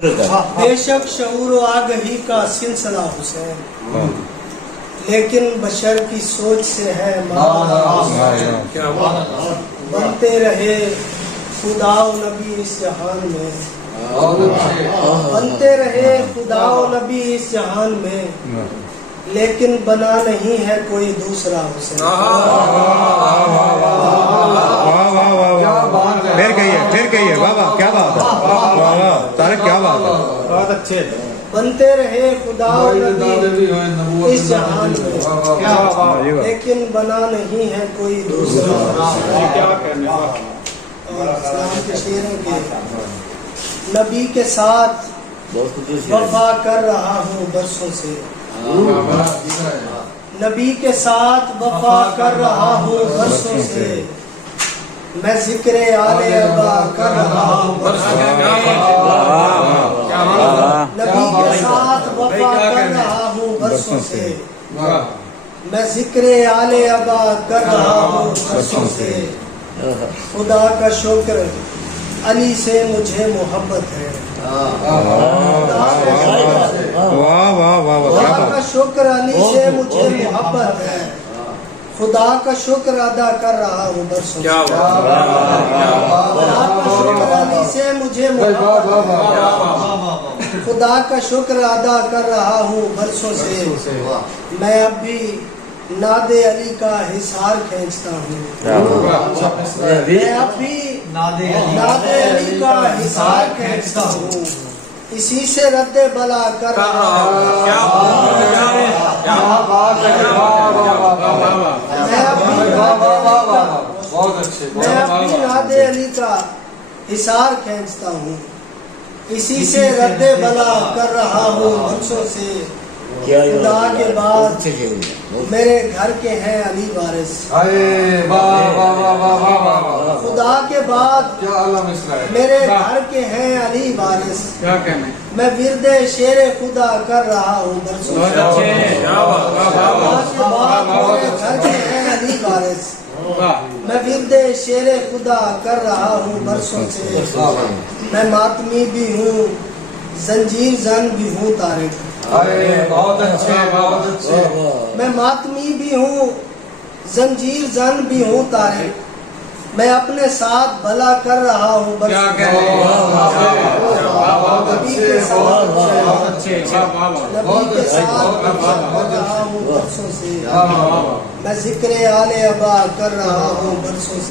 बेशक शऊर व आगही का सिलसिला हुसैन, लेकिन बशर की सोच से है बनते रहे खुदा व नबी इस जहान में, बनते रहे खुदा व नबी इस जहान में, लेकिन बना नहीं है कोई दूसरा हुसैन। फिर कहिए वाह वाह, क्या बात है, वाह वाह तारिक, क्या बात है, बहुत अच्छे। बनते रहे खुदा व नबी इस जहान में, लेकिन बना नहीं है कोई दूसरा। इस्लाम के शेरों के नबी के साथ वफा कर रहा हूँ बरसों से, नबी के साथ वफा कर रहा हूँ बरसों से, मैं जिक्र आले अबा कर रहा हूँ बरसों से, नबी के साथ वफा कर रहा हूँ बरसों से, मैं जिक्र आले अबा कर रहा हूँ बरसों से। खुदा का शुक्र अली से मुझे मोहब्बत है, वाह वाह वाह, खुदा का शुक्र अली से मुझे मोहब्बत है, खुदा का शुक्र अदा कर रहा हूँ बरसों से, खुदा का शुक्र अली से मुझे मोहब्बत है, खुदा का शुक्र अदा कर रहा हूँ बरसों से। मैं अब भी नादे अली का हिसार खींचता हूँ, मैं अब भी नादे अली का हिसार खींचता हूँ, इसी से रद्दे बला कर रहा हूँ। मैं अपनी नादे अली का हिसार खींचता हूँ, इसी से रद्दे बला कर रहा हूँ बरसों से। खुदा के बाद मेरे घर के हैं अली वारिस, खुदा के बाद मेरे घर के हैं अली वारिस, मैं विरदे शेरे खुदा कर रहा हूँ बरसों से। खुदा के बाद मेरे घर के हैं अली वारिस, मैं विरदे शेरे खुदा कर रहा हूँ बरसों से। मैं मातमी भी हूँ, जंजीर जन भी हूँ तारिक, बहुत अच्छे, बहुत अच्छे। मैं मातमी भी हूँ, जंजीर जन भी हूँ तारिक, मैं अपने साथ भला कर रहा हूँ बरसों से। नबी के साथ कर रहा हूँ बरसों से, मैं जिक्र आले अबा कर रहा हूँ बरसों से।